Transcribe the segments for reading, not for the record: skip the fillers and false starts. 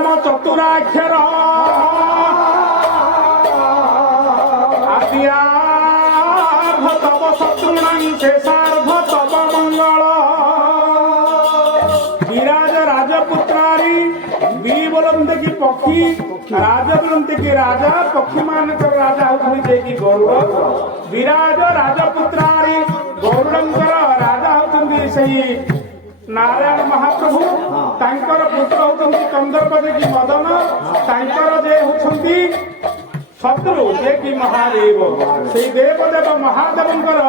नाम चतुराक्षर आद्यार्थ तव शत्रुणां शेषार्थ तव मंगल विराज राजपुत्रारी बी बोलते कि पक्षी राजा बोलते कि राजा पक्षी मानक राजा होते कि गरुड़ विराज राजपुत्रारी गरुड़ंकर राजा होते सही नारायण महाप्रभु तांकर पुत्र होते चंद्रपति की मदन तांकर जे होती शत्रु जे कि महादेव से देवदेव महादेवंकर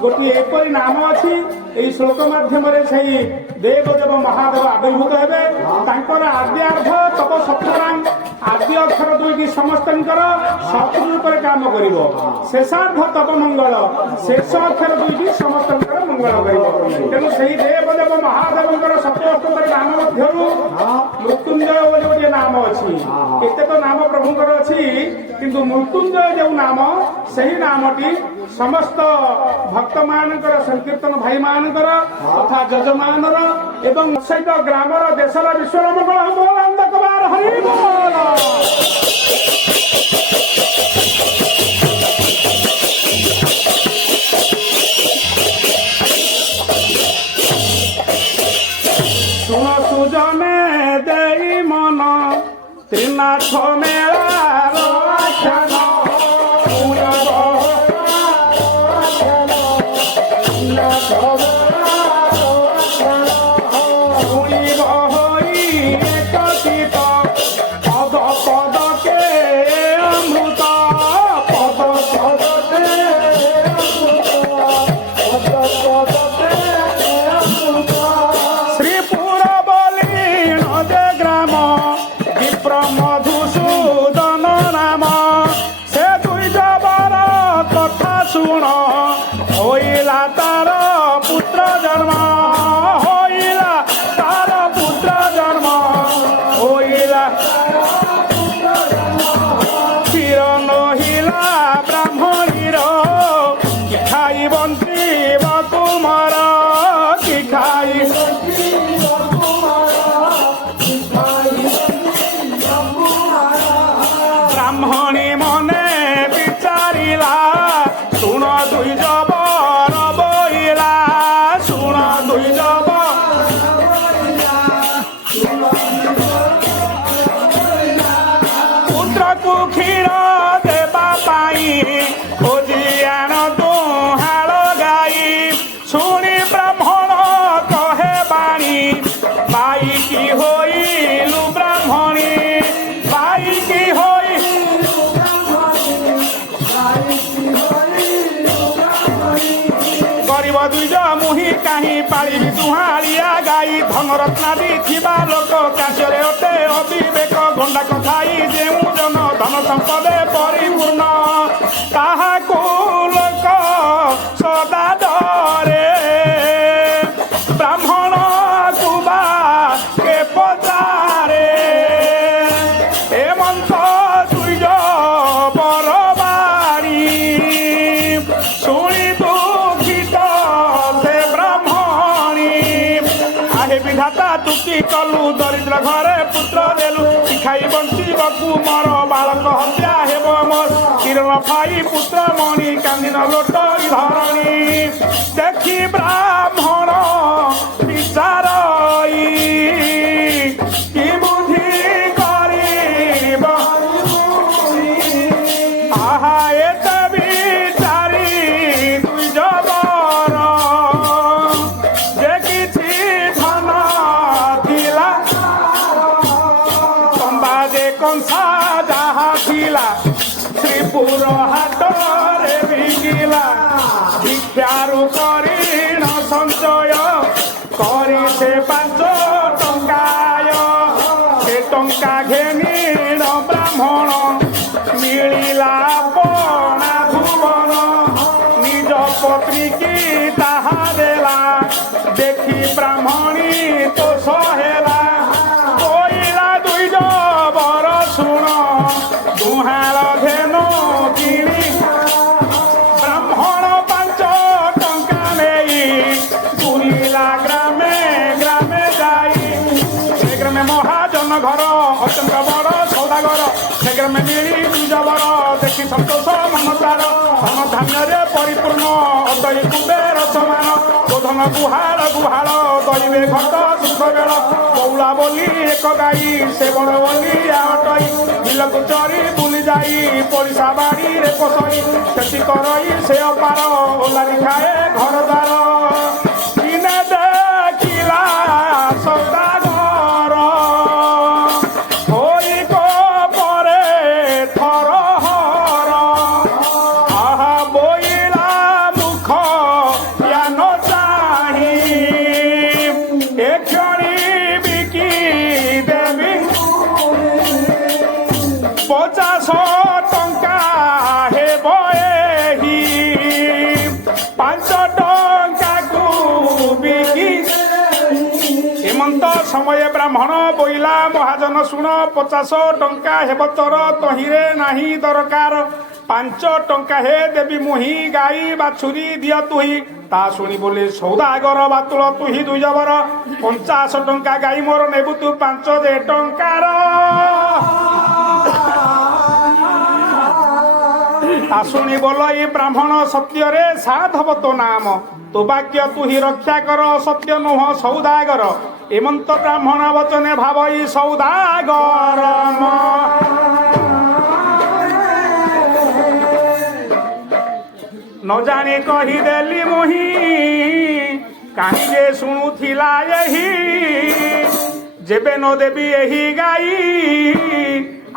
गोटे एपरी नाम अच्छी এই শ্লোক মাধ্যমে সেই দেবদেব মহাদেব আবির্ভূত হবে তাঁকর আদ্যার্থ তব শত্রুরাং আদ্য অক্ষর দুইটি সমস্তଙ୍କର শত্রু রূপে কাম করিব শেষার্ধ তব মঙ্গল শেষ অক্ষর দুইটি সমস্তଙ୍କର মঙ্গল করিব তেণু সেই দেবদেব মহাদেবଙ୍କର সপ্তমস্তর নাম মধ্যରୁ মৃত্যুঞ্জয় ବୋଲି ଗୋଟିଏ ନାମ ଅଛି କେତେ ତ ନାମ ପ୍ରଭୁଙ୍କର ଅଛି କିନ୍ତୁ ମୃତ୍ୟୁଞ୍ଜୟ ଯେଉଁ ନାମ ସେହି ନାମଟି ସମସ୍ତ ଭକ୍ତମାନଙ୍କର ସଂକୀର୍ତ୍ତନ ଭାଇମାନଙ୍କର ତଥା ଯଜମାନର ଏବଂ ସହିତ ଗ୍ରାମର ଦେଶର ବିଶ୍ୱର ମଙ୍ଗଳ ହେବ ଅନ୍ଧକାର ହରି ବୋଲ ଶୁଣ ସୁଜନେ ଦେଇ ମନ ତ୍ରିନାଥ ମେଳାର ଆଖ୍ୟାନ पाली दुहाड़िया गाई धनरत्नादि थिबा लोक कार्य अटे अविवेक गंडा कथाई जेउ जन धन संपदे परिपूर्ण ताहाकु लोक सदा डरे ब्राह्मण कुबा के पचारे ए मंत्र दुईज बरबारी शुणी दुखित विधाता दुखी कलु दरिद्र घरे पुत्र देलु शिखाई बंचीबकु मोर बालक हत्या हेब मोर किरण पाई पुत्र मणि कांदिन लोटई धरणी देखी ब्राह्मण विचारई कि बुद्धि करिब आहा एते विचारी दुई जबर जे किछि कंसा जहा थिला श्रीपुर हाटरे बिकिला भिक्षारु करीण संचय करी से 5 टंकाय से टंका घेनीण ब्राह्मण मिलिला पणा भुवन निज पत्नी की ताहा देला देखी ब्राह्मणी तो सहेला दुहाल धेनु किणी ब्राह्मण 5 टंका नहीं बुलिला ग्रामे ग्रामे जाई ग्रामे महाजन घर ରାମଚନ୍ଦ୍ର ବଡ଼ ସୌଦାଗର ସେଗ୍ରମେ ମିଳି ଦୁଜବର ଦେଖି ସନ୍ତୋଷ ମନ ତାର ଧନ ଧାନ୍ୟରେ ପରିପୂର୍ଣ୍ଣ ଅଦଇ କୁବେର ସମାନ ଗୋଧନ ଗୁହାଳ ଗୁହାଳ ଦଇବେ ଘଟ ସୁଖ ବେଳ ବଉଳା ବୋଲି ଏକ ଗାଈ ସେ ବଡ଼ ବୋଲି ଅଟଇ ବିଲକୁ ଚରି ବୁଲି ଯାଇ ପଡ଼ିଶା ବାଡ଼ିରେ ପଶଇ କ୍ଷତି କରଇ ସେ ଅପାର ଓଲାରି ଖାଏ ଘର ଦ୍ୱାର ଦିନେ ଦେଖିଲା ସୌଦାଗର ହୋଇ ପରେ ଥର ହର ଆହା ବୋଇଲା ମୁଖ ଜ୍ଞାନ ଚାହିଁ ଏ କ୍ଷଣି ବିକି ଦେବି 50 ଟଙ୍କା ହେବ ଏହି 5 ଟଙ୍କାକୁ ବିକି ଏମନ୍ତ ସମୟ ବ୍ରାହ୍ମଣ ବୋଇଲା ମହାଜନ ଶୁଣ 50 ଟଙ୍କା ହେବ ତୋର ତହିଁରେ ନାହିଁ ଦରକାର 5 ଟଙ୍କା ହେ ଦେବି ମୁହିଁ ଗାଈ ବାଛୁରୀ ଦିଅ ତୁହି ତା ଶୁଣି ବୋଲି ସୌଦାଗର ବାତୁଳ ତୁହି ଦୁଇ ଜବର 50 ଟଙ୍କା ଗାଈ ମୋର ନେବୁ ତୁ 5 ଟଙ୍କାର ତା ଶୁଣି ବୋଲ ଏ ବ୍ରାହ୍ମଣ ସତ୍ୟରେ ସାଧବ ତୋ ନାମ ତୋ ବାକ୍ୟ ତୁହି ରକ୍ଷା କର ସତ୍ୟ ନୁହଁ ସୌଦାଗର ଏମନ୍ତ ବ୍ରାହ୍ମଣ ବଚନେ ଭାବଇ ସୌଦାଗର ନ ଜାଣି କହିଦେଲି ମୁହିଁ କାହିଁ ଯେ ଶୁଣୁଥିଲା ଏହି ଯେବେ ନ ଦେବି ଏହି ଗାଈ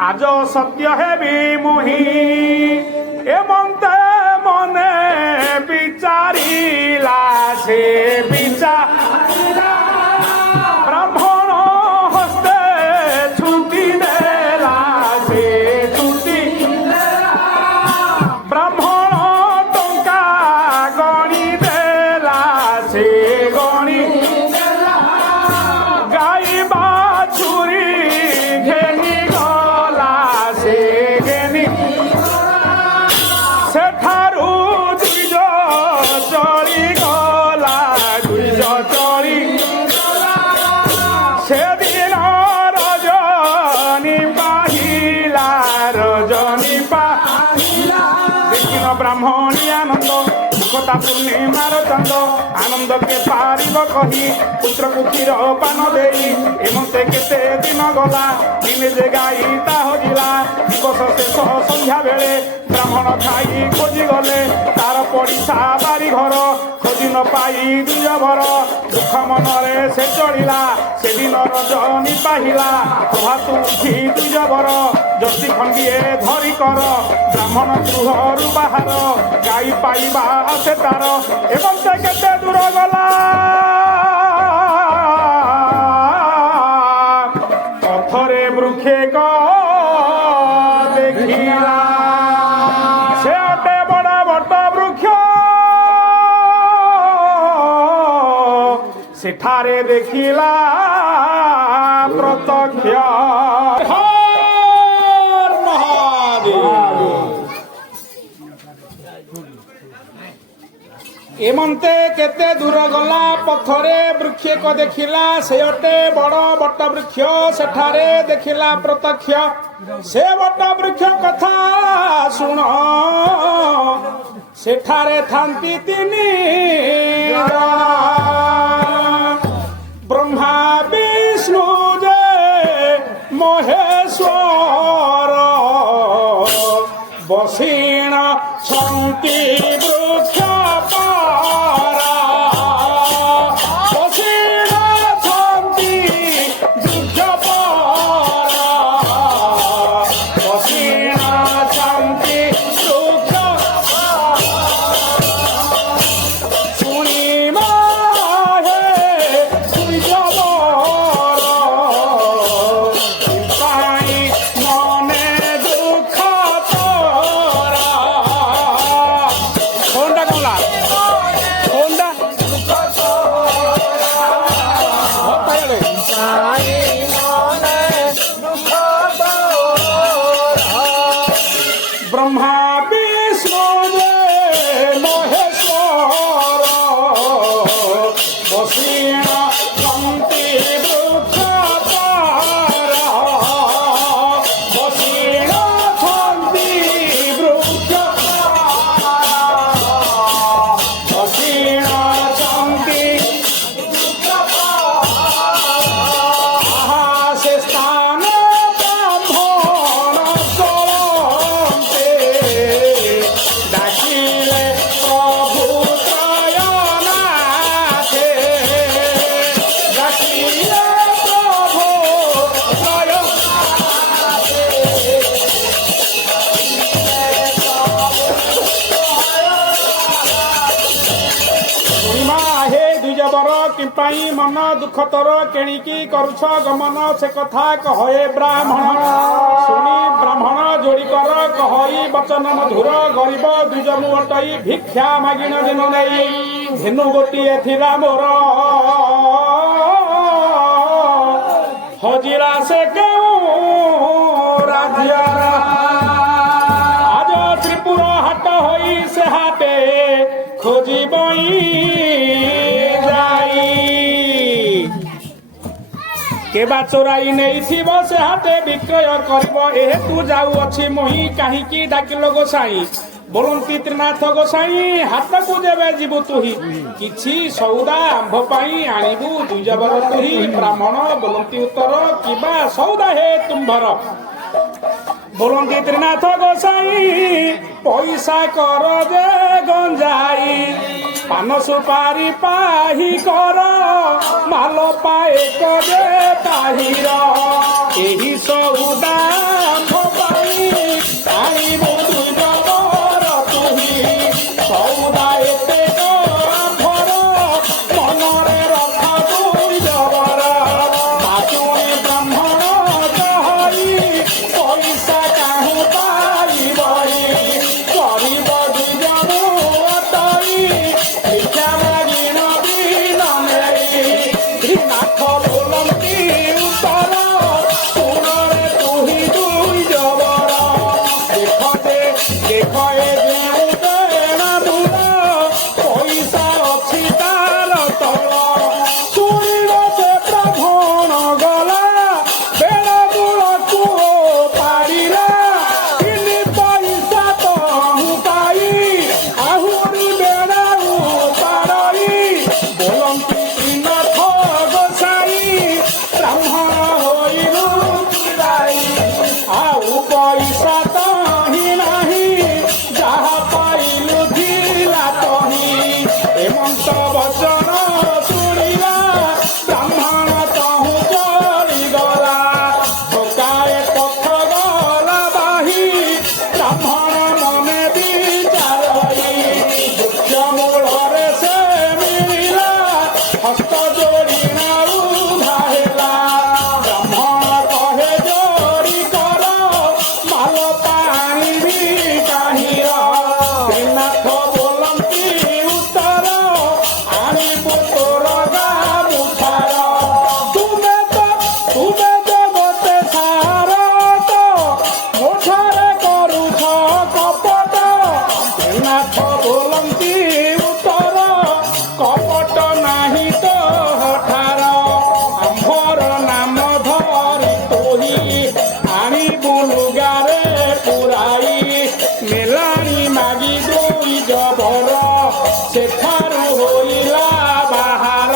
আজ সত্য হেবি মুহি এমন্তে মনে বিচারিলা সে বিচারিলা ব্রাহ্মণ হস্তে ছুটি দেলা সে ছুটি ব্রাহ্মণ টঙ্কা গণি দেলা সে গণি গাই বাছুরি ঘেনি সেঠারু দুইজ চলি গলা দুইজ চলি সেদিন রজনী পাহিলা রজনী পাহিলা দেখিন ব্রাহ্মণী আনন্দ মুখতা পূর্ণিমার চন্দ আনন্দকে পারিব কহি পুত্রକୁ କ୍ଷୀର ପାନ ଦେଇ ଏମନ୍ତେ କେତେ ଦିନ ଗଲା ଦିନେ ଯେ ଗାଈ ତା ହଜିଲା ଦିବସ ଶେଷ ସନ୍ଧ୍ୟା ବେଳେ ବ୍ରାହ୍ମଣ ଖାଇ ଖୋଜି ଗଲେ ତାର ପଡ଼ିଶା ବାରି ଘର ଖୋଜି ନ ପାଇ ଦୁଜଭର ଦୁଃଖ ମନରେ ସେ ଚଳିଲା ସେଦିନ ରଜନୀ ପାହିଲା ପ୍ରଭାତୁ ଉଠି ଦୁଜଭର ଜତି ଖଣ୍ଡିଏ ଧରି କର ବ୍ରାହ୍ମଣ ଗୃହରୁ ବାହାର ଗାଈ ପାଇବା ଆସେ ତାର ଏବଂ ସେ କେତେ ଦୂର ଗଲା ପଥରେ ବୃକ୍ଷେ ଦେଖିଲା ସେ ଅଟେ ବଡ଼ ବଟ ବୃକ୍ଷ ସେଠାରେ ଦେଖିଲା ପ୍ରତ୍ୟକ୍ଷ এমন্তে কেতে দূর গলা পথরে বৃক্ষেক দেখিলা সে অটে বড় বট বৃক্ষ সেঠারে দেখিলা প্রত্যক্ষ সে বট বৃক্ষ কথা শুণ সেঠারে থান্তি তিনি ব্রহ্মা বিষ্ণু যে মহেশ্বর বসিণ ছন্তি বৃক্ষ কোনটা কোনটা पाई मन दुख तोर केणिकी करुछ गमन से कथा कहे ब्राह्मण शुणी ब्राह्मण जोड़ी कर कहई वचन मधुर गरीब द्विज मुटई भिक्षा मागिन दिन नहीं धेनु गोटिए थिला मोर हजिरा से केउ राज्य आज त्रिपुर हाट होई से हाटे खोजी बई जाई केबा चोराई नहीं थी से हाटे विक्रय करिब एहेतु जाऊ अछि मोहि काहीकि डाकिलो गोसाई बोलंती त्रिनाथ गोसाई हाथ को जेबे जीवु तुही किछि सौदा आंभ पाई आनिबु दुई जबर तुही ब्राह्मण बोलंती उत्तर किबा सौदा हे तुम्भर बोलंती त्रिनाथ गोसाई पैसा कर जे गंजाई पान सुपारी पाही कर माल पाए करे ताहिर एही सौदा आंभ पाई आनिबु दुई जबर तुही सौदा एते आंभर मनरे रख दुई जबर बाजुनी ब्राह्मण कहई पैसा काहू पाइबई गरीब दुई जनु अतई भिक्षा मागिन दिन नेई श्रीनाथ बोलंती उत्तर सुନରେ तुही दुई जबर देख ए ଯେଉଁ ଦେଣା ଦୂର ପଇସା ଅଛି ତାର ତଳ ଶୁଣିବ ସେ ବ୍ରାହ୍ମଣ ଗଲା ବେଳ ମୂଳକୁ ପାରିଲା ତିନି ପଇସା ତହୁଁ ପାଇ ଆହୁରି ବେଳାରୁ ପାରଇ ବୋଲନ୍ତି ତ୍ରିନାଥ ଗୋସାଇ ବ୍ରାହ୍ମଣ ହୋଇରୁ ଚିରାଇ ଆଉ ପଇସା ତହିଁ ନାହିଁ ଯାହା ପାଇଲୁ ଥିଲା ତହିଁ ଏମନ୍ତ ବଚନ ଶୁଣିଲା ବ୍ରାହ୍ମଣ ତହୁଁ ଚଳିଗଲା ଠକାଏ ପଥ ଗଲା ବାହି ବ୍ରାହ୍ମଣ ମନେ ବିଚାରଇ ବୃକ୍ଷ ମୂଳରେ ସେ ମିଳିଲା ହସ୍ତ ଯୋଡ଼ିଣାରୁ ବାହେଲା ବ୍ରାହ୍ମଣ କହେ ଯୋଡ଼ି କର ମାଲ ପାଣିବି କାହିଁର ତ୍ରିନାଥ ବୋଲନ୍ତି ଉତ୍ତର ଆଣିବୁ ତୋର ଗାମୁଛାର ତୁମେ ଦେବତେ ସାର ତ ମୋଠାରେ କରୁଛ କପଟ ତ୍ରିନାଥ ବୋଲନ୍ତି ଉତ୍ତର କପଟ ନାହିଁ ତ ଠାର ଆମ୍ଭର ନାମ ଧରି ତୋହି ଆଣିବୁ ଲୁଗାରେ ପୁରାଇ ମେଲାଣି ମାଗି ଦୁଇ ଜବର ସେଠାରୁ ହୋଇଲା ବାହାର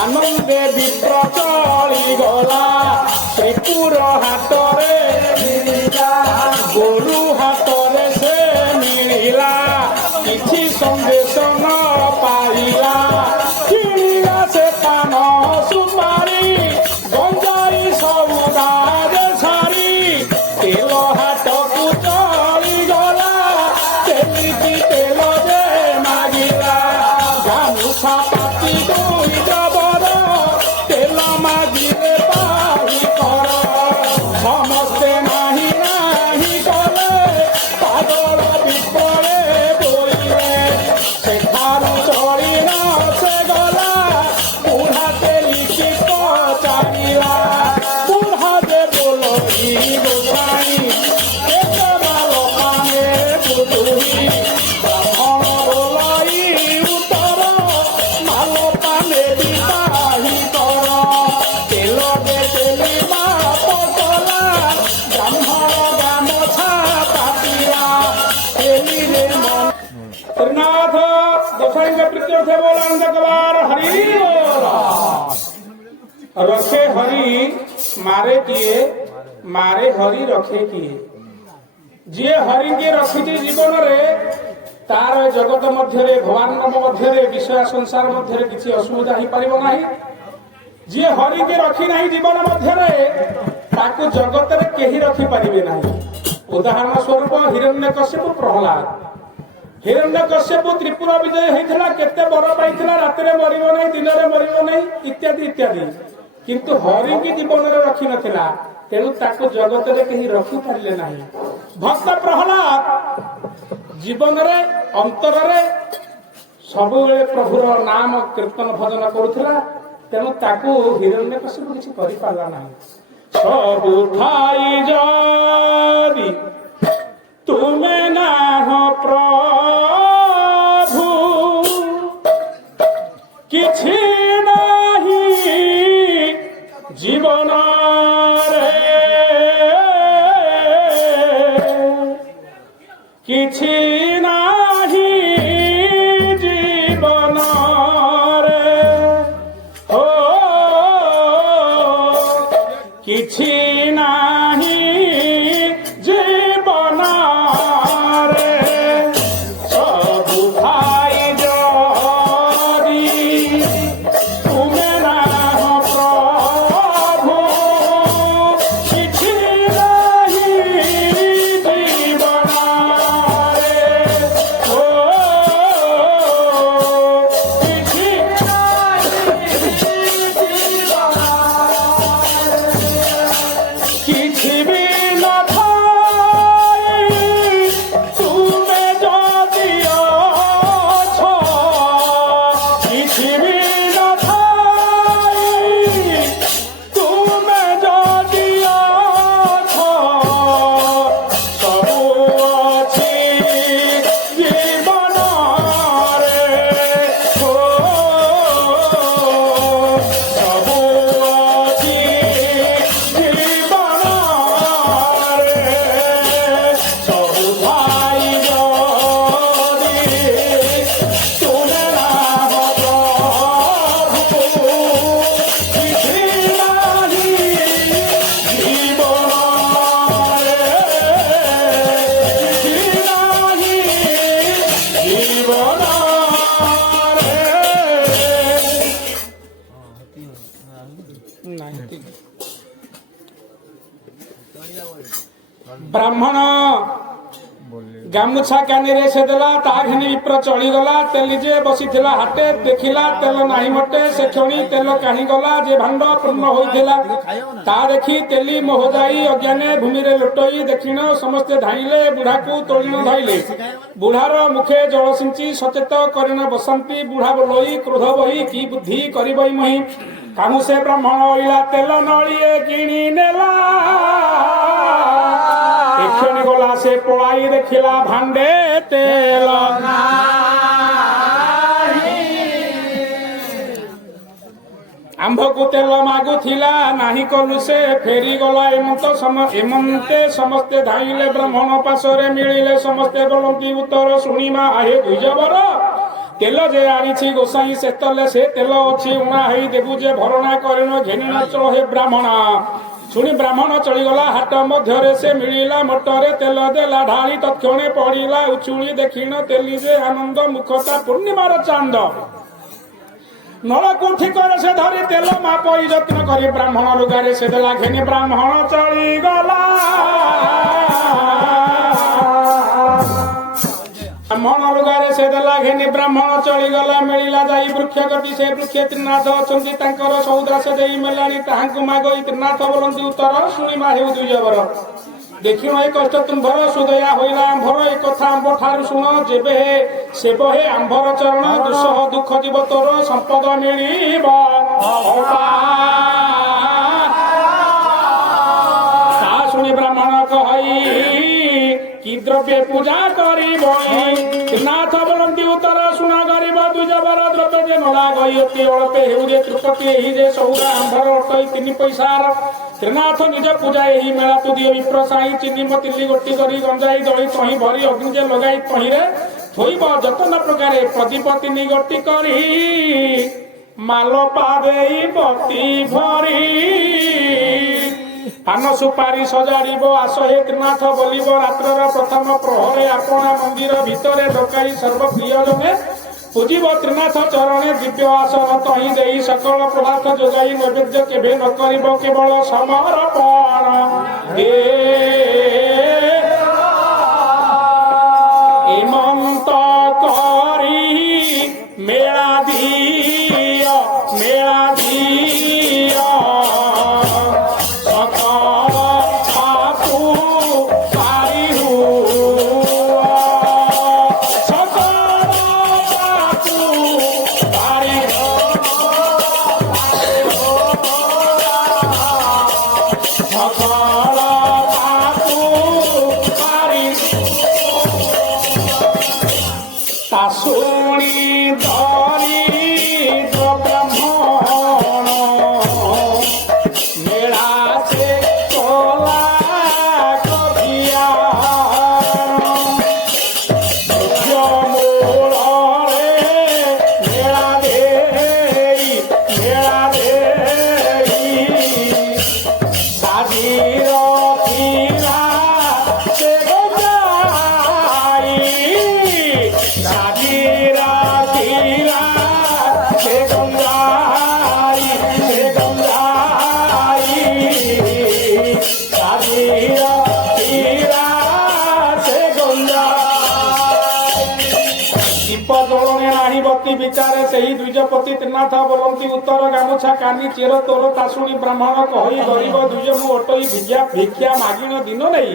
ଆନନ୍ଦେ ବିପ୍ର ଚଳିଗଲା ତ୍ରିପୁର ହାଟରେ ମିଳିଲା ଗୋରୁ ହାଟରେ ସେ ମିଳିଲା କିଛି ସନ୍ଦେଶ ନ ପାଇଲା କିଣିଲା ସେ ପାନ ସୁପାରି ଗଞ୍ଜାଇ ସଉଦା ଯେ ସାରି ତେଲ ହାଟକୁ ଚଳିଗଲା ତେଲିକି ତେଲ ଯେ ମାଗିଲା ଗାମୁଛା ପାତି ଦୁଇ ଜବର ତେଲ ମାଗିଲେ ପାହି କର ସମସ୍ତେ ନାହିଁ ନାହିଁ କଲେ ପାଗଳ ବିପଳେ ବୋଇଲେ ସେଠାରୁ ଚଳି ନ ସେ ଗଲା ବୁଢ଼ା ତେଲିକି ପଚାରିଲା ବୁଢ଼ା ଯେ ବୋଲଇ ଗୋସାଇ କେତେ ମାଲ ପାନେ ବୁଧୁହି ବ୍ରାହ୍ମଣ ବୋଲଇ ଉତ୍ତର ମାଲ ପାନେ ବି ପାହି କର ତେଲ ଦେ ତେଲି ମାପ କଲା ବ୍ରାହ୍ମଣ ଗାମଛା ପାତିଲା ତେଲିରେ ମନ त्रिनाथ गोसाई के प्रीत्य से बोला अंधकवार हरि बोल। रखे हरि मारे किए मारे हरि रखे किए जी हरि के रखी जीवन रे तार जगत मध्य भगवान मध्य विषय संसार मध्य किसी असुविधा हो पार ना जी हरि के रखी ना जीवन मध्य जगत रे केही रखी पारिबे नाही। उदाहरण स्वरूप हिरण्यकश्यप प्रहलाद हिरण्यकश्यप त्रिपुरा विजय होता केते बर पाइथिला रातिरे मरिब नहीं दिन में मरिब नहीं इत्यादि इत्यादि किंतु हरि की जीवन में रखी नथिला तेणु ताको जगत रे कहीं रखी पारिले नहीं। भक्त प्रहलाद जीवन रे अंतर रे सब प्रभुर नाम कीर्तन भजन करुला तेणु ताको हिरण्यकश्यप किछि करि पारला नहीं। सब ठाई जदि तुमे ना हो प्रभु किछि नाही जीवन रे किछि नाही जीवन रे हो किछि नाही जीवन रे सब भाई जदि तुमे ना हो प्रभु किछि नाही जीवन रे हो किछि किछि भी न भाई तुमे जदि अछ किछि भी न भाई तुमे जदि अछ सबु अछि जीवन रे हो सबु अछि जीवन रे सबु भाई जदि तुमे ना हो प्रभु किछि नाही जीवन रे किछि नाही जीवन रे ब्राह्मण गामुछा कानी रे से देला ता घिनी विप्र चली गला तेली जे बसिथिला हाटे देखिला तेल नाही मटे से क्षणी तेल काहि गला जे भांड पूर्ण होइथिला ता देखि तेली मोह जाई अज्ञाने भूमि रे लोटई देखिण समस्ते धाइले बुढ़ा को तोलिन धइले बुढ़ार मुखे जल सिंची सचेत करिन बसंती बुढ़ा बोलई क्रोध बही की बुद्धि करिबई मही काहू से ब्राह्मण ओइला तेल नळिए किणी नेला एक्षणी गला से पलाई देखिला भांडे तेल आंभ को तेल मागुथिला नाही कलु से फेरी गला एमंते समस्ते धाइले ब्राह्मण पाशरे मिलिले समस्ते बोलंती उत्तर शुणिमा आहे दुजबर तेल जे आनिछि गोसाई से तले से तेल अछि उणा हेई देबु जे भरणा करिनो घेनि चल हे ब्राह्मण शुणी ब्राह्मण चलीगला हाट मध्य से मिलिला मटरे तेल देला ढाली तत्क्षणे पड़िला उछुली देखिन तेली जे आनंद मुखता पूर्णिमार चांद नलकू ठिकर से धरी तेल मापई यत्न करी ब्राह्मण लुगारे से देला घेनि ब्राह्मण चलीगला ब्राह्मण लुगारे से देला घेनि ब्राह्मण चलीगला मिलिला जाई वृक्ष कटी से वृक्ष त्रिनाथ अछंती तांकर सौदा से देई मेलानी ताहांकु मागई त्रिनाथ बोलंती उत्तर शुणी मा हेउ दुई जबर देखिनो ए कष्ट तुम्भर सुदया होइला आंभर ए कथा आंभ ठारू शुण जेबे सेब हे आंभर चरण दुसह दुख जीव तोर संपद मिलिब ता शुणी ब्राह्मण कहई कि द्रव्य पूजा करिब नाथ बोलंती उत्तर शुण गरीब दुजबर द्रव्य जे नला गई अति अल्पे हेउ जे तृपति एही जे सौदा आंभर अटई 3 पैसार त्रिनाथ निज पूजा यही मेला तु दियो विप्रसाई चिनी मतिली गोटी करी गंजाई दली तही भरी अग्नि जे लगाई तहीरे थोइब जतन प्रकारे प्रतिपति निगटी करी माल पादेई बती भरी पान सुपारी सजाड़िब आस हे त्रिनाथ बोलिब रात्रर प्रथम प्रहरे आपणा मंदिर भितरे डकाई सर्वप्रिय जने पूजिब त्रिनाथ चरणे दिव्य आसन तही देई सकल पदार्थ जोगाई नैवेद्य केभे न करिब केवल समर्पण एमंत দীপ জ্বলনে নাহি বতি বিচারে সেই দ্বিজপতি ত্রিনাথ বলন্তি উত্তর গামুছা কানি চের তোর তাশুনি ব্রাহ্মণ কহি গরিব দ্বিজ মু অটই ভিক্ষা মাগিণ দিন নেই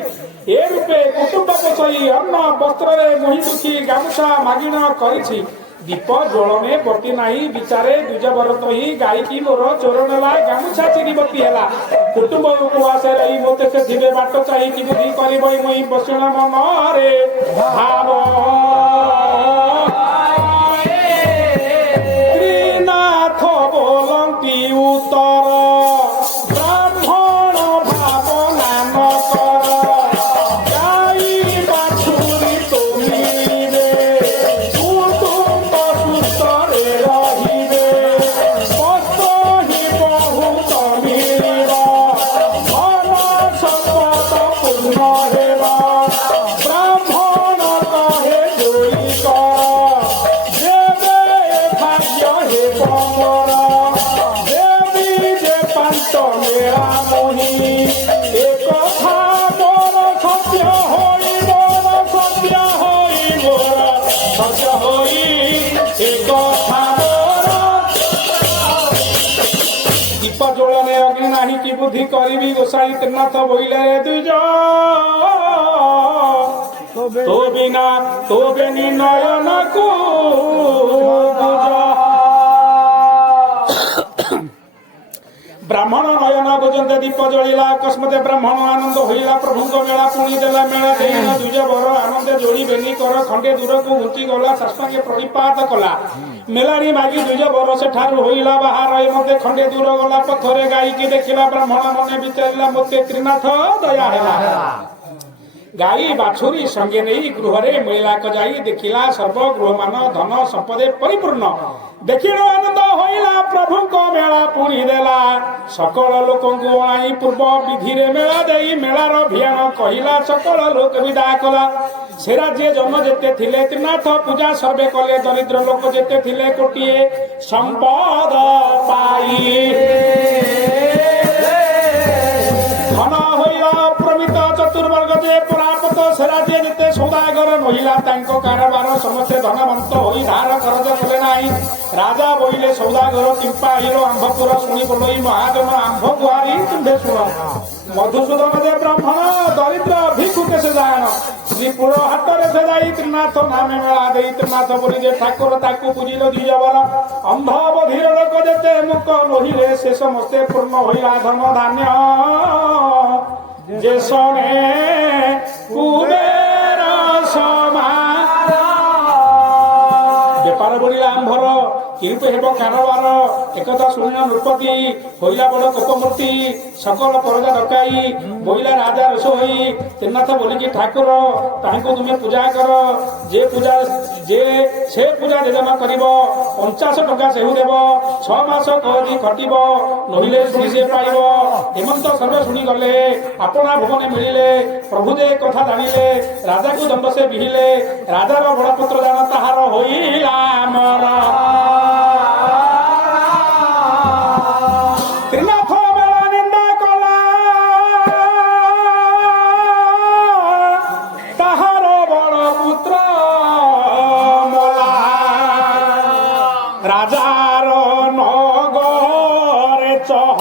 এ রূপে কুটুম্ব পোষই অন্ন বস্ত্রে মহি দুঃখী গামুছা মাগিণ করিছি দীপ জ্বলনে বতি নাহি বিচারে দ্বিজ বরত হি গাইকি মোর চোর নেলা গামুছা চিরিবতী হেলা কুটুম্ব উপবাসে রহি মতে সে ধিবে বাଟ চাহি কি বুদ্ধি করিবই মই বসুণ মନରେ ভাব ত্রিনাথ বলন্তি উত্তর ব্রাহ্মণ ভাবনা ন কর গাই বাছুরি তুমি রে কুটুম্ব সুতরে রহিবে কষ্ট হি বহুত মিলিব ধন সম্পদ পূর্ণ হেব ব্রাহ্মণ কহে জয়ী কর দেবে ভাগ্য হে কমর দেবী যে পান্ত মেরা মহি এ কথা বড় সত্য হই বড় সত্য হই বড় সত্য হই এ কথা বড় দীপ জ্বলনে অগ্নি নাহি কি বুদ্ধি করিবি গোসাই ত্রিনাথ বইলে দ্বিজ তো বিনা তো বেনি নয়ন কো ব্রাহ্মণ নয়ন গোজন্তে দীপ জଳିলা অকস্মাতে ব্রাহ্মণ আনন্দ হইলা প্রভুঙ্ক মেলা পুଣି দেলা মেলা দেইন দুজ বର ଆନନ୍ଦେ ଯୋଡ଼ି ବେନି କର ଖଣ୍ଡେ ଦୂରକୁ ଘୁଞ୍ଚି ଗଲା ଶାସ୍ତ୍ରକେ ପ୍ରଣିପାତ କଲା ମେଲାଣି ମାଗି ଦୁଜ ବର ସେଠାରୁ ହୋଇଲା ବାହାର ଏ ମତେ ଖଣ୍ଡେ ଦୂର ଗଲା ପଥରେ ଗାଇକି ଦେଖିଲା ବ୍ରାହ୍ମଣ ମନେ ବିଚାରିଲା ମୋତେ ତ୍ରିନାଥ ଦୟା ହେଲା ଗାଈ ବାଛୁରୀ ସଙ୍ଗେ ନେଇ ଗୃହରେ ମହିଳାକ ଯାଇ ଦେଖିଲା ସର୍ବ ଗୃହମାନ ଧନ ସମ୍ପଦେ ପରିପୂର୍ଣ୍ଣ ଦେଖିଲ ଆନନ୍ଦ ହୋଇଲା ପ୍ରଭୁଙ୍କ ମେଳା ପୁଣି ଦେଲା ସକଳ ଲୋକଙ୍କୁ ଅଣାଇ ପୂର୍ବ ବିଧିରେ ମେଳା ଦେଇ ମେଳାର ଭିଆଣ କହିଲା ସକଳ ଲୋକ ବିଦା କଲା ସେ ରାଜ୍ୟ ଜନ ଯେତେ ଥିଲେ ତ୍ରିନାଥ ପୂଜା ସର୍ବେ କଲେ ଦରିଦ୍ର ଲୋକ ଯେତେ ଥିଲେ କୋଟିଏ ସମ୍ପଦ ପାଇ ଧନ ହୋଇଲା ପ୍ରମିତ ଚତୁର୍ବର୍ଗ ଯେ ପରାପତ ସେ ରାଜ୍ୟ ଯେତେ ସୌଦାଗର ମହିଳା ତାଙ୍କ କାରବାର ସମସ୍ତେ ଧନବନ୍ତ ହୋଇ ଧାର କରଜ କଲେ ନାହିଁ ରାଜା ବୋଇଲେ ସୌଦାଗର କିମ୍ପା ହିର ଆମ୍ଭପୁର ଶୁଣି ବୋଲଇ ମହାଜନ ଆମ୍ଭ ଗୁହାରି ତୁମ୍ଭେ ଶୁଣ ମଧୁସୂଦନ ଯେ ବ୍ରାହ୍ମଣ ଦରିଦ୍ର ଭିକ୍ଷୁକେ ସେ ଜାଣ ଶ୍ରୀପୁର ହାଟରେ ସେ ଯାଇ ତ୍ରିନାଥ ନାମେ ମେଳା ଦେଇ ତ୍ରିନାଥ ବୋଲି ଯେ ଠାକୁର ତାକୁ ବୁଝିଲ ଦ୍ୱିଜବର ଅନ୍ଧ ବଧିର ଲୋକ ଯେତେ ମୁକ ନହିଲେ ସେ ସମସ୍ତେ ପୂର୍ଣ୍ଣ ହୋଇଲା ଧନ ଧାନ୍ୟ যে শোনে কুবের সমার বেপার বড়িলা আম্ভর কিরূপে হেব কারবার একথা শুনিল নৃপতি হইলা বড় কোপমূর্তি সকল পরজা ডকাই বইলা রাজা রস হই ত্রিনাথ বলিকি ঠাকুর তাহাকে তুমি পূজা কর যে পূজা যে সে পূজা যেজমা করিব 50 টঙ্কা সেহু দেব 6 মাস করি খটিব নহিলে সে পাইব হেমন্ত সর্বে শুনি গলে আপনা ভুবনে মিলিলে প্রভু যে কথা জানিলে রাজাকে দণ্ড সে বিহিলে রাজার বড়পত্র জান তাহার হইলা মর ত্রিনাথ মেলা নিন্দা কলা তাহার বড় পুত্র মলা রাজার নগরে চহ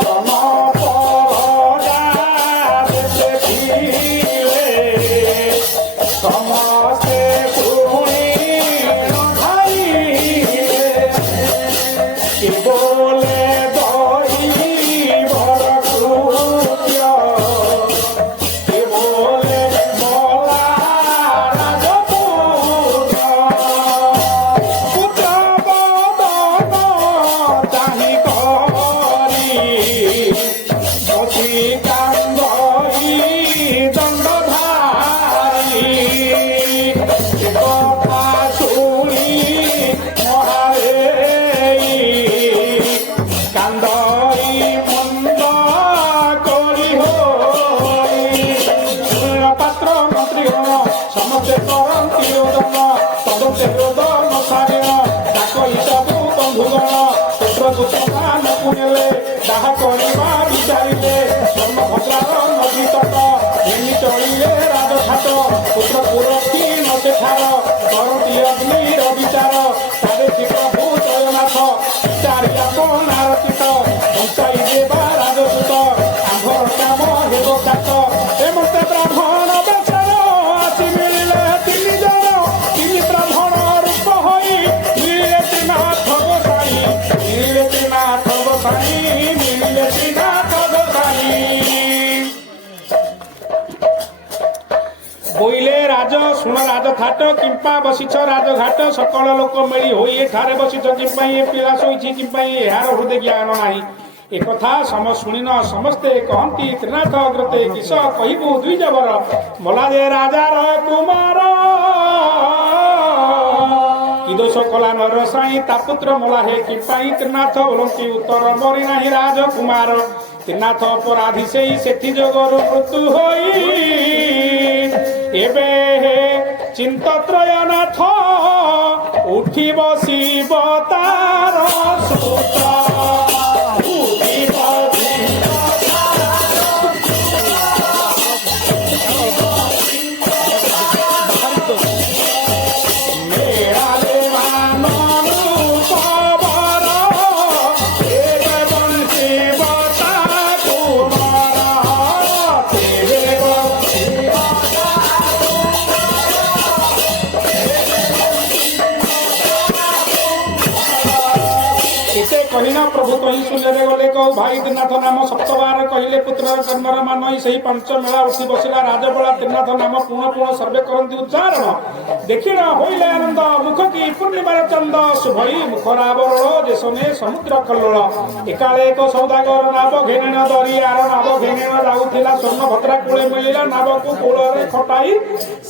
জনপদ ପୁତ୍ରମାନଙ୍କୁ ନେଲେ ତାହା କରିବା ବିଚାରିଲେ ସ୍ୱର୍ଣ୍ଣଭଦ୍ରାର ନଦୀ ତଟ ଏମି ଚଳିଲେ ରାଜଘାଟ ପୁତ୍ର ପୁରଖି ନ ସେଠାର କରନ୍ତି ଅଗ୍ନିର ବିଚାର ସାରେ ପ୍ରଭୁ ଜଗନ୍ନାଥ ଚାରିଆକ ନାରଚିତ ବଞ୍ଚାଇ ଦେବା ରାଜଦୂତ ଆମ୍ଭର କାମ ହେବ କାଟ ଏମତେ ବ୍ରାହ୍ମଣ ବେଶର ଆସି ମିଳିଲେ ତିନି ଜଣ ତିନି ବ୍ରାହ୍ମଣ ରୂପ ହୋଇ ମିଳିଲେ ତ୍ରିନାଥ ଗୋସାଇଁ ମିଳିଲେ ତ୍ରିନାଥ ଗୋସାଇଁ ମିଳିଲେ ତ୍ରିନାଥ ଗୋସାଇଁ ବୋଇଲେ ରାଜ ଶୁଣ ରାଜଘାଟ କିମ୍ପା ବସିଛ ରାଜଘାଟ ସକଳ ଲୋକ ମିଳି ହୋଇ ଏଠାରେ ବସିଛ କିମ୍ପାଇଁ ଏ ପିଲା ଶୋଇଛି କିମ୍ପାଇଁ ଏହାର ହୃଦୟ ଜ୍ଞାନ ନାହିଁ একথা শুনিন সমস্তে কহନ୍ତି ত্রিনাথ অগ্রতে কিস কহিবু দুই জবর মলা যে রাজার কুমার কি দোষ কলা নরসাই তা পুত্র মলা হে কিপাই ত্রিনাথ বলନ୍ତି উত্তর মরি নাহি রাজকুমার ত্রিনাথ অপরাধী সেই সেথি যোগরু মৃত্যু হই এবে চিন্তত্রয়নাথ উঠি বসিব তার সুত कहिना प्रभु कही शून्य गले कौ भाई त्रिनाथ नाम सप्तबार कहले पुत्र कर्मर मानई सही पंच मेला उठी बसिला राजबला त्रिनाथ नाम पुण पुण सर्वे करती उच्चारण देखिण होइले आनंद मुख की पूर्णिमार चंद शुभई मुखर आवरण जेसने समुद्र कल्लोळ एकाले एक सौदागर नाव घेनेण दरियार नाव घेनेण जाउथिला स्वर्णभद्रा कूले मिलिला नावको कूଳରେ खटाई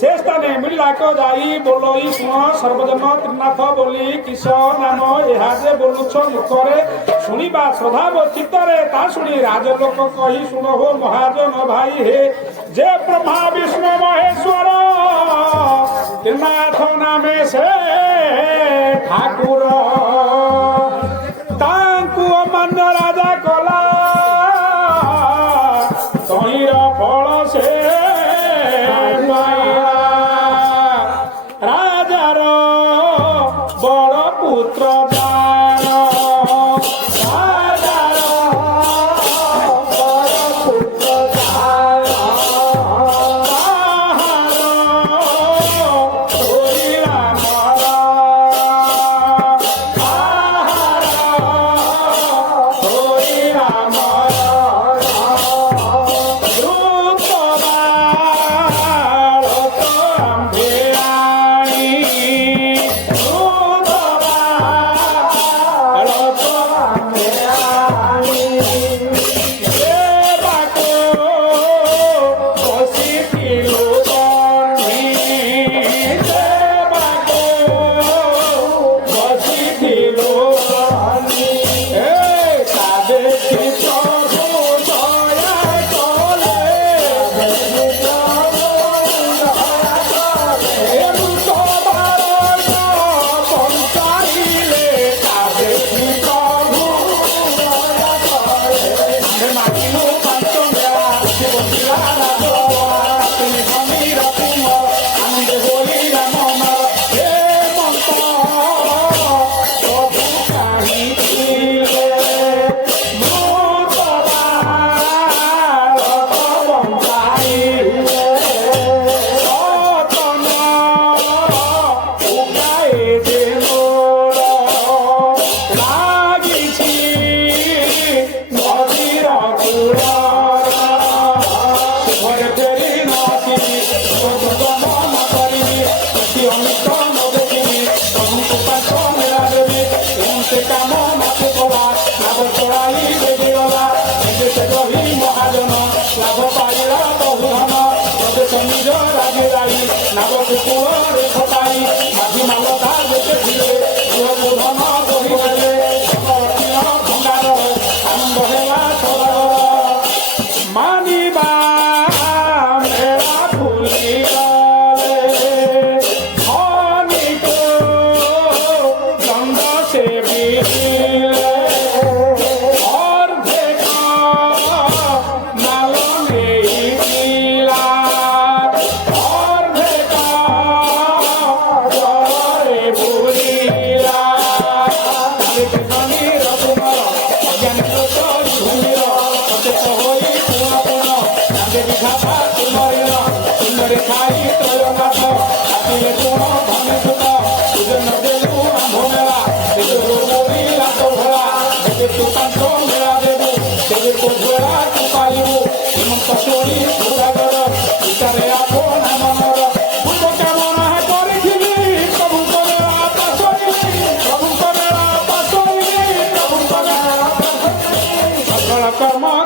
से स्थाने मिलिला को जाई बोलई सुण सर्वजन त्रिनाथ बोली किस नाम एहा जे बोलुछ मुखरे शुणिबा स्वभाव चित्तरे ता शुणी राजलोक कही शुण हो महाजन भाई हे जे ब्रह्मा विष्णु महेश्वर त्रिनाथ नामे से ठाकुर तांकु अमान्य राजा कला तहिर फल से राजार बड़ पुत्र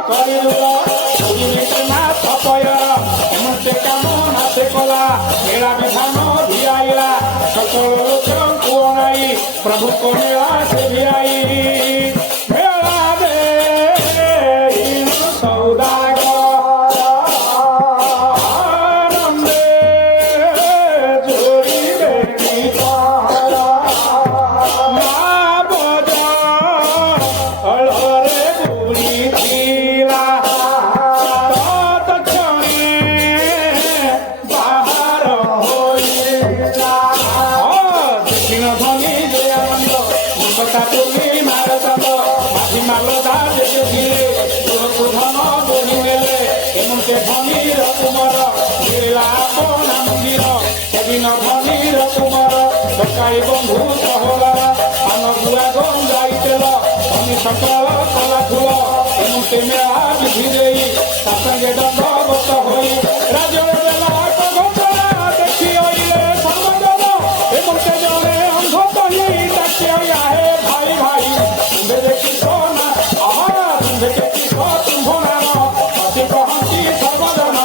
କରିଲୁର ବୁଝିଲେ ନା ସପୟ ଏମତେ କାମ ନାଚେ କଲା ମେଳା ବିଧାନ ଭିଆଇଲା ସକଳ ଲୋକଙ୍କୁ ଅଣାଇ ପ୍ରଭୁଙ୍କ ମେଳା ସେ ଭିଆଇ ମେଳା ଦେ ସୌଦାଗର ধনীর কুমার লীলাপনা মন্দির সেদিন ধনীর কুমার সকাই বন্ধু সহলা আনগুয়া গঞ্জাইতেল আমি সকাল কলা ফুল এমতে মেলা বিধি দেই সাসঙ্গে দণ্ডবত হই রাজর বেলা ঘটনা দেখি হইলে সর্বজন এমতে জনে অন্ধ তহি ডাকি আহে ভাই ভাই তুমি দেখি সোনা আহা তুমি দেখি তুম্ভ নাম অতি কহন্তি সর্বজন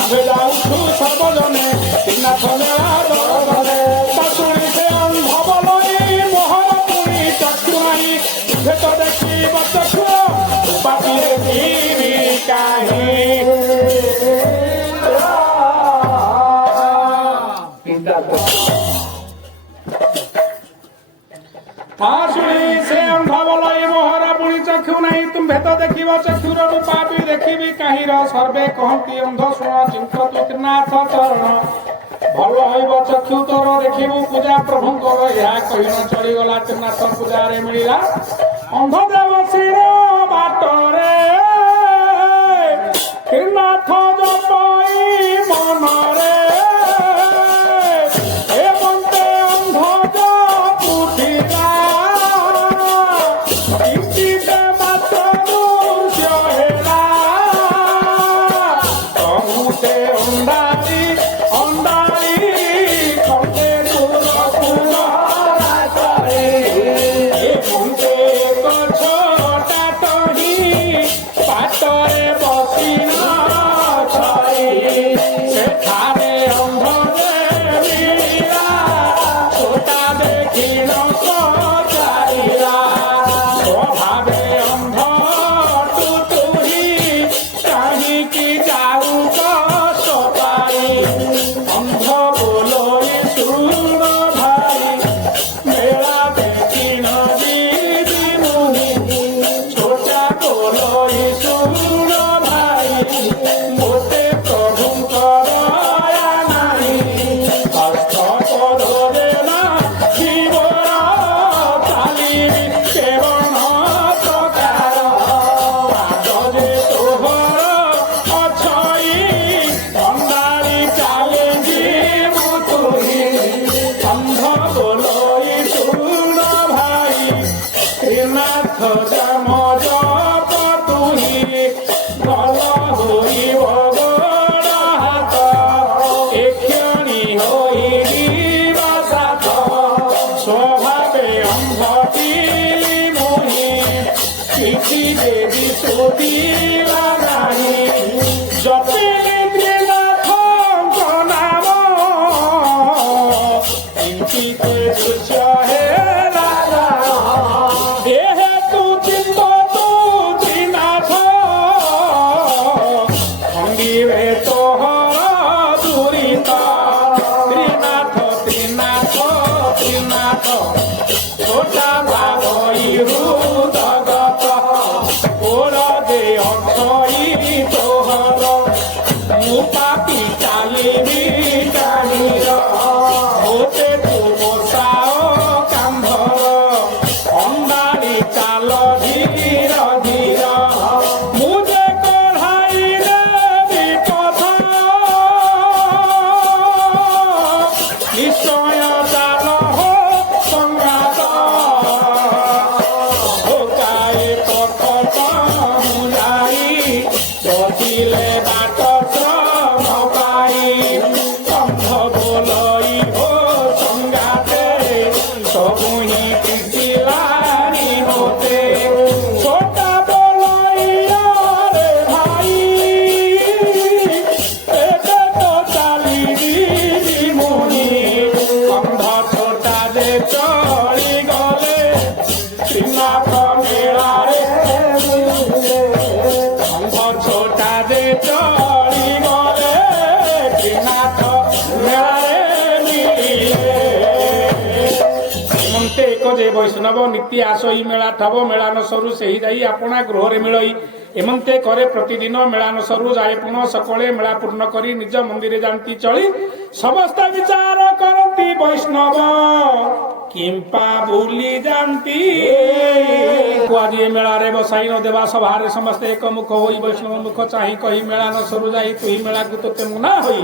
আমি যাউছু সর্বজনে তিনাথ মেলা দরবারে পাশুড়ি সে অন্ধ বলই মোহর পুরি চক্ষু নাই ভেত দেখিব চক্ষু পাপি দেখিবি কাহি পাশুড়ি সে অন্ধ বলই মোহর পুরি চক্ষু নাই তুমি ভেত দেখিব চক্ষুর পাপি দেখিবি কাহির সর্বে কহন্তি অন্ধ শুণ চিন্ততু ত্রিনাথ চরণ ভাল হইব চক্ষু তোর দেখিবু পূজা প্রভুঙ্কর ଏହା କହିନ ଚଳିଗଲା ତ୍ରିନାଥ ପୂଜାରେ ମିଳିଲା ଅନ୍ଧ ଦେବ ଶିର ବାଟରେ ତ୍ରିନାଥ ଜପଇ ମନରେ ଏ ମନ୍ତେ ଅନ୍ଧ ଜପୁଥିଲା କିଞ୍ଚିତ ମାତ୍ର ଦୃଶ୍ୟ ହେଲା କହୁତେ ଅଣ୍ଡାଳି ଅଣ୍ଡାଳି କତେ ଦୂର ପୁର ରାସ୍ତାରେ ଏ ମନ୍ତେ ଗଛଟା ଟହି ପାଟରେ ବସି ନ ଛଇ ସେଠାରେ ଅନ୍ଧରେ ମିଳିଲା ଛୋଟା ଦେଖି ନ ପଚାରିଲା ସ୍ୱଭାବେ ଅନ୍ଧ ତୁହି କାହିଁକି ଯାଉ କଷ୍ଟ ପାଇ ଅନ୍ଧ ବୋଲଇ ଶୁଣ ଭାଇ ମେଳା ଦେଖି ନ ଯିବି ମୁହିଁ ଛୋଟା ବୋଲଇ ଶୁଣ ଭାଇ ମୋତେ ପ୍ରଭୁଙ୍କ ଦୟା ନାହିଁ ହସ୍ତ ପଦରେ ନା ଜୀବନ ଚାଲିବି କେବଳ ପ୍ରକାର ପାଦ ଯେ ତୋହର ଅଛଇ ଅଣ୍ଡାଳି ଚାଲେ ଯିବୁ ତୁହି ଅନ୍ଧ ବୋଲଇ ଶୁଣ ଭାଇ ତ୍ରିନାଥ ଜାମ ଜପ ତୁହି ଭଲ ହୋଇବ ଗୋଡ଼ ହାତ ଏକ୍ଷଣି ହୋଇଯିବା ସାଥ ସ୍ୱଭାବେ ଅନ୍ଧଟିଲି ମୁହିଁ କିଛି ଦେବି ଶୋଧିଲା ନାହିଁ ଜପିଲି ତ୍ରିନାଥଙ୍କ ନାମ କିଞ୍ଚିତ ଦୃଶ୍ୟ ହେଲା ଯେହେତୁ ଚିତ୍ତ ତୁ ତ୍ରିନାଥ ଖଣ୍ଡିବେ ତୋହର ଦୁରିତ ତ୍ରିନାଥ ତ୍ରିନାଥ ତ୍ରିନାଥ ଛୋଟା ଭାବଇ ହୃଦଗତ କୋର ଦେ ଅଛଇ ତୋହର ମୁଁ ପାପି ଚାଲିବି କାହିଁର ମୋତେ ତୁ ବସାଅ କାନ୍ଧର ଅଣ୍ଡାଳି ଚାଲ ଧୀର ଧୀର ମୁଁ ଯେ କଢ଼ାଇଲେ ବିପଥ ନିଶ୍ଚୟ ଚାଲ ହୋ ସଂଘାତ ଭୋକାଏ ପଥ ମୁଲାଇ ବସିଲେ ବାଟ ଶ୍ରମ ପାଇ ଅନ୍ଧ ବୋଲଇ ହୋ ସଂଗାତେ ସବୁ ହିଁ ପିସିଲାଣି ମୋତେ ଛୋଟା ବୋଲଇ ରେ যে বৈষ্ণব নীতি আসই মেলা ঠব মেলান সরু সেই যাই আপনা গৃহরে মিলই এমন্তে করে প্রতিদিন মেলান সরু যায় পুনঃ সকলে মেলা পূর্ণ করি নিজ মন্দিরে যান্তি চলি সমস্ত বিচার করନ୍ତି বৈষ্ণব কিম্পা ভুলি যান্তি আଜି মেলারে বসাই ন দেবা সভারে সমস্তে একমুখ হই বৈষ্ণব মুখ চাহি কহি মেলান সরু যাই তুই মেলাକୁ তোতে মুনা হই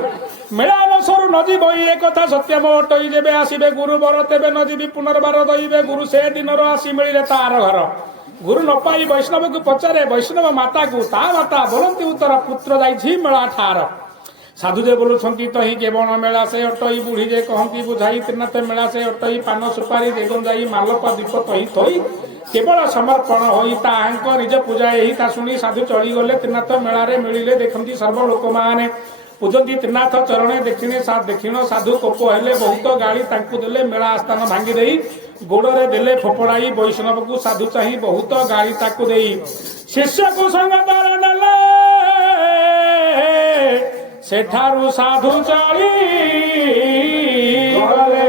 মেলান সরু নজিব এ কথা সত্য মোটই যেবে আসিবে গুরু বর তেবে নজিবি পুনর্বার দইবে গুরু সে দিনর আসি মিলিলে তার ঘর গুরু ন পাই বৈষ্ণবକୁ পচারে বৈষ্ণব মাতাକୁ তা মাতা বলନ୍ତି উত্তর পুত্র যাইছি মেলা ঠার সাধু যে বলুଛନ୍ତି তহি কেবল মেলা সে অটই বুঢ়ী যে কহନ୍ତି বুঝাই ত্রিনাଥ মেলা সে অটই পাନ ସୁପାରି ଦେଗం ଯାଇ ମାଲପା ଦୀପ ତହି ଥୋଇ କେବଳ ସମର୍ପଣ ହୋଇ ତାହାଙ୍କ ନିଜ ପୂଜା ଏହି ତା ଶୁଣି ସାଧୁ ଚଳିଗଲେ ତ୍ରିନାଥ ମେଳାରେ ମିଳିଲେ ଦେଖନ୍ତି ସର୍ବ ଲୋକମାନେ ପୂଜନ୍ତି ତ୍ରିନାଥ ଚରଣେ ଦେଖିନେ ଦେଖିଣ ସାଧୁ କୋପ ହେଲେ ବହୁତ ଗାଳି ତାଙ୍କୁ ଦେଲେ ମେଳା ଆସ୍ଥାନ ଭାଙ୍ଗି ଦେଇ ଗୋଡରେ ଦେଲେ ଫୋପଡାଇ ବୈଷ୍ଣବକୁ ସାଧୁ ଚାହିଁ ବହୁତ ଗାଳି ତାକୁ ଦେଇ ଶିଷ୍ୟକୁ ସଙ୍ଗତାର ନେଲେ ସେଠାରୁ ସାଧୁ ଚଳି ଗଲେ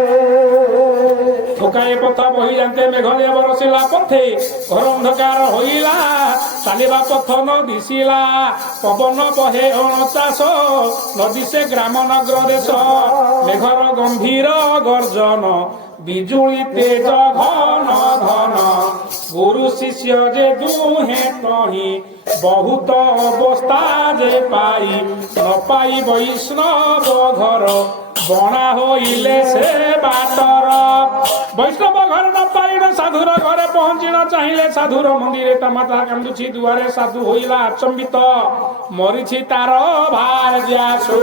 ঠোকায়ে পথা বহি যাতে মেঘলে বরসিলা পথে ঘর অন্ধকার হইলা চালিবা পথ ন দিশিলা পবন বহে অণচাষ নদিশে গ্রাম নগর দেশ মেঘর গম্ভীর গর্জন বিজুଳି তেজ ঘন ঘন গুরু শিষ্য যে দুহে তহি বহুত অবস্থা যে পাই ন পাই বৈষ্ণব ঘর বণা হইলে সে বাটর বৈষ্ণব ঘর ন পাইন সাধুর ঘরে পৌঁছিন চাহিলে সাধুর মন্দিরে তা মাতা কান্দুছি দুয়ারে সাধু হইলা আচম্বিত মরিছি তার ভার্যাসু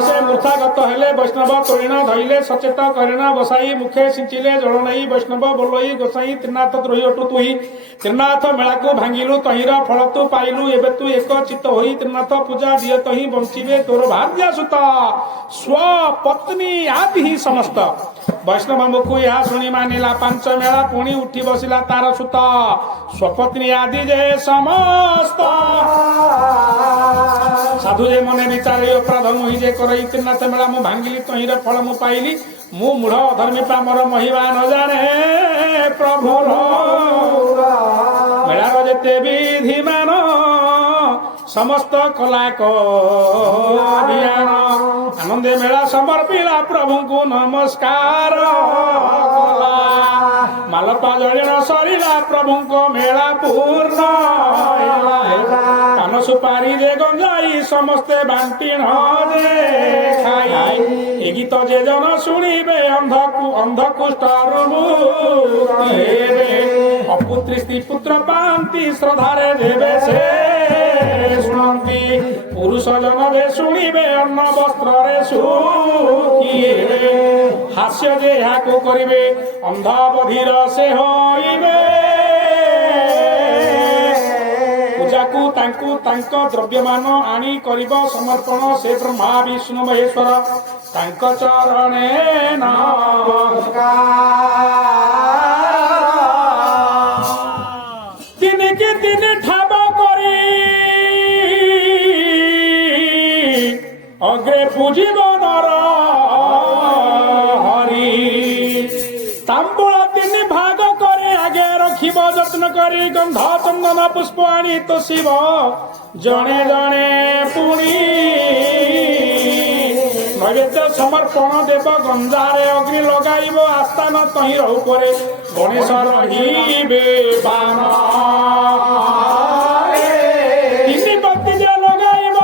সে মূর্ছাগত হেলে বৈষ্ণব তরিণ ধইলে সচেত করিণ বসাই মুখে সিঞ্চিলে জল নেই বৈষ্ণব বলই গোসাই ত্রিনাথ দ্রোহী অটু তুই ত্রিনাথ মেଳାକୁ ভাঙিলু তহির ফল তু পাইলু এবে তু এক চিত্ত হই ত্রিনাথ পূজা দিয় তহি বঞ্চিবে তোর ভার্যাসুত স্বপত্নী আদি সমস্ত বৈষ্ণব মুখু ଏହା শুনি মানিলা ପାଞ୍ଚ মেଳା পুଣି উঠি বসিলা তার সুত স্বপত্নী আদি যে সমস্ত সাধু যে মনে বিচারে অপরাধ মুহি যে করই ত্রিনাথ মেଳା ମୁଁ ଭାଙ୍ଗିଲି ତହିଁର ଫଳ ମୁଁ ପାଇଲି ମୁଁ ମୂଢ ଅଧର୍ମୀ ପାମର ମହିମା ନ ଜାଣେ ପ୍ରଭୁର মেଳାର ଯେତେ ବିଧିମାନ সমস্ত কলা করিয়ান আনন্দে মেলা সমর্পিলা প্রভুଙ୍କୁ নমস্কার কলা মালপা জଳିଣ সরিলা প্রভুଙ୍କ মেলা পূর্ণ পাନ ସୁପାରି ଯେ ଗଞ୍ଜାଇ ସମସ୍ତେ ବାଣ୍ଟିଣ ଯେ ଖାଇ ଏ ଗୀତ ଯେ ଜନ ଶୁଣିବେ ଅନ୍ଧକୁଷ୍ଠରୁ ମୁକ୍ତି ହେବେ ଅପୁତ୍ରୀ ସ୍ତ୍ରୀ ପୁତ୍ର ପାଆନ୍ତି ଶ୍ରଦ୍ଧାରେ ଦେବେ ସେ ଶୁଣନ୍ତି ପୁରୁଷ ଜନ ଯେ ଶୁଣିବେ ଅନ୍ନ ବସ୍ତ୍ରରେ ଶୁଖିବେ ହାସ୍ୟ ଯେ ଏହାକୁ କରିବେ ଅନ୍ଧ ବଧିର ସେ ହୋଇବେ ପୂଜାକୁ ତାଙ୍କୁ ତାଙ୍କ ଦ୍ରବ୍ୟମାନ ଆଣି କରିବ ସମର୍ପଣ ସେ ବ୍ରହ୍ମା ବିଷ୍ଣୁ ମହେଶ୍ୱର ତାଙ୍କ ଚରଣେ ନମସ୍କାର ତିନିକି ତିନି ଠାବ କରି ଅଗ୍ରେ ପୂଜିବ ନର ହରି ତାମ୍ବୁଳ ତିନି ଭାଗ କରି ଆଗେ ରଖିବ ଯତ୍ନ କରି ଗନ୍ଧ ଚନ୍ଦନ ପୁଷ୍ପ ଆଣି ତୋଷିବ ଜଣେ ଜଣେ ପୁଣି ନୈବେଦ୍ୟ ସମର୍ପଣ ଦେବ ଗଞ୍ଜାରେ ଅଗ୍ନି ଲଗାଇବ ଆସ୍ଥାନ ତହିଁର ଉପରେ ଗଣେଶ ରହିବେ ବାମ ତିନି ପତି ଯେ ଲଗାଇବ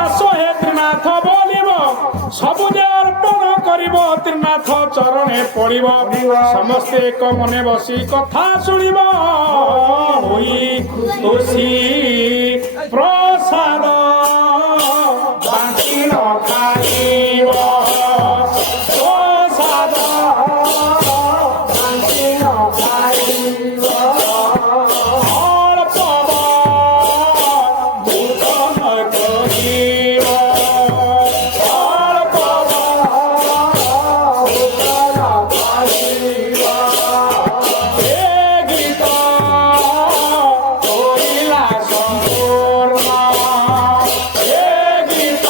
ଆସ ହେ ତ୍ରିନାଥ ବୋଲିବ ସବୁ ଯେ ଅର୍ପଣ କରିବ ତ୍ରିନାଥ ଚରଣେ ପଡିବ ସମସ୍ତେ ଏକ ମନେ ବସି କଥା ଶୁଣିବ ହୋଇ ତୋଷି ପ୍ରସାଦ ବାଣ୍ଟି ନ ଖାଇବ ପ୍ରସାଦ ବାଣ୍ଟି ନ ଖାଇବ ଅଳ୍ପ ଭୋଜନ କରିବ ଅଳ୍ପ ଭୋଜନ କରିବ ଏ ଗୀତ କରିଲା ସମ୍ପୂର୍ଣ୍ଣ ଏ ଗୀତ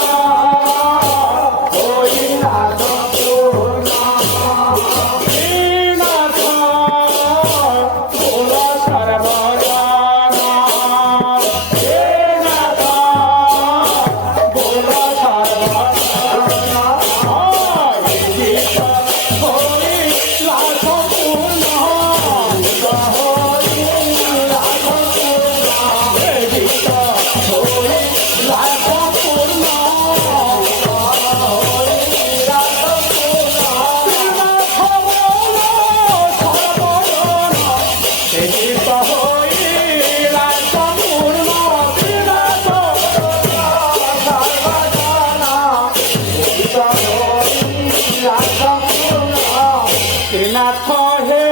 ত্রিনাথ হে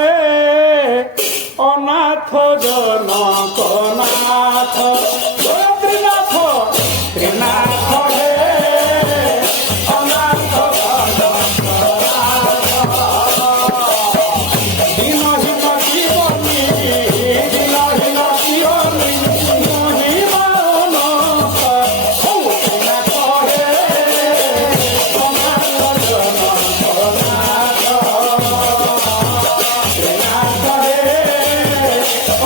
অনাথ জনক নাথ ত্রিনাথ ত্রিনাথ হে অনাথ জনক দিনহীন জীবনী দিনহীন জীবনী মহিমা অনন্ত ত্রিনাথ হে অনাথ জনক নাথ ত্রিনাথ হে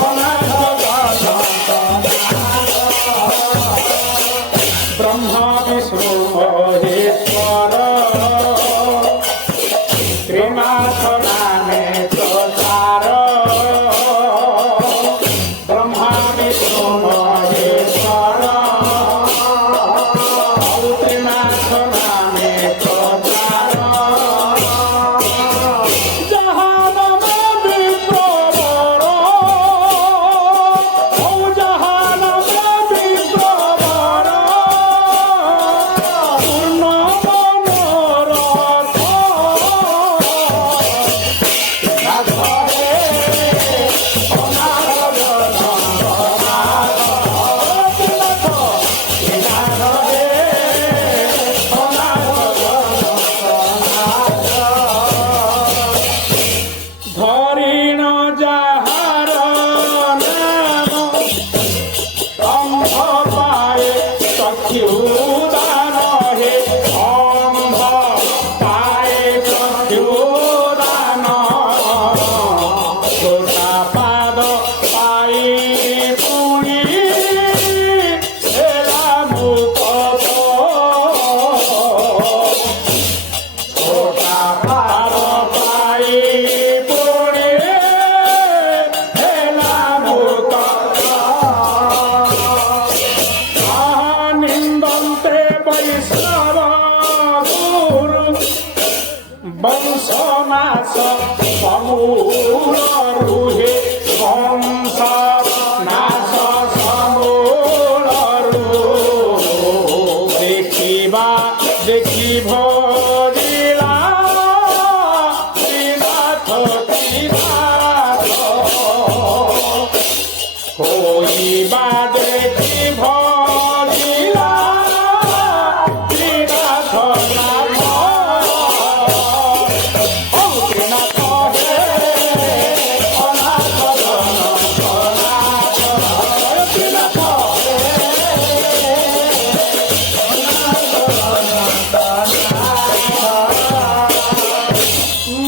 অনাথ জনক ব্রহ্মা বিষ্ণু মহেশ্বর ত্রিনাথ নামে প্রচার ব্রহ্মা বিষ্ণু মহেশ্বর ত্রিনাথ নামে প্রচার যাহা নামে বিপ্রবর যাহা নামে বিপ্রবর পূর্ণ মনোরথ ত্রিনাথ হে অনাথ জনক নাথ ত্রিনাথ ত্রিনাথ হে অনাথ জনক নাথ ধরিণ যাহার নাম অন্ধ পায়ে চক্ষুদান হে অন্ধ পায়ে চক্ষুদান ছোটা পাদ পাই পুরি হেলা মুখ ছোটা পাদ পাই পুরি হেলা মুখ নিন্দন্তে বৈষ্ণব গুরু বংশনাশ সমূল রুহে বংশ নাশ সমূল দেখিবা দেখি ভজিলা ত্রিনাথ ত্রিনাথ হইবা দেখি ভজিলা ত্রিনাথ নাথ ত্রিনাথ হে অনাথ জনক নাথ ত্রিনাথ হে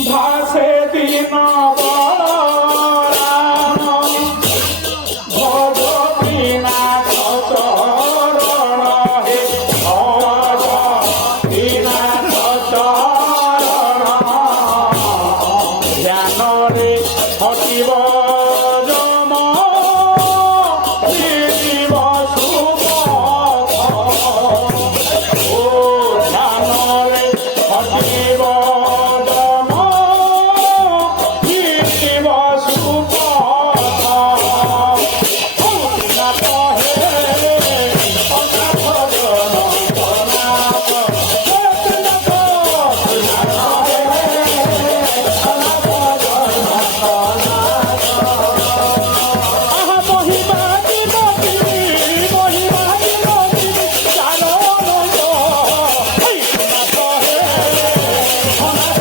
ভাসে দিন বলরাম ভজ ত্রিনাথ চরণ হে ভজ ত্রিনাথ চরণ ধ্যাନରେ হটিব যম শিব সুপথ ও ধ্যাନରେ হটিব যম শিব সুপথ ত্রিনাথ হে অনাথ জনক নাথ ত্রিনাথ ত্রিনাথ হে অনাথ জনক নাথ আহা মহিমা দিনতি মহিমা দিনতি জানো অনন্ত ত্রিনাথ হে অনাথ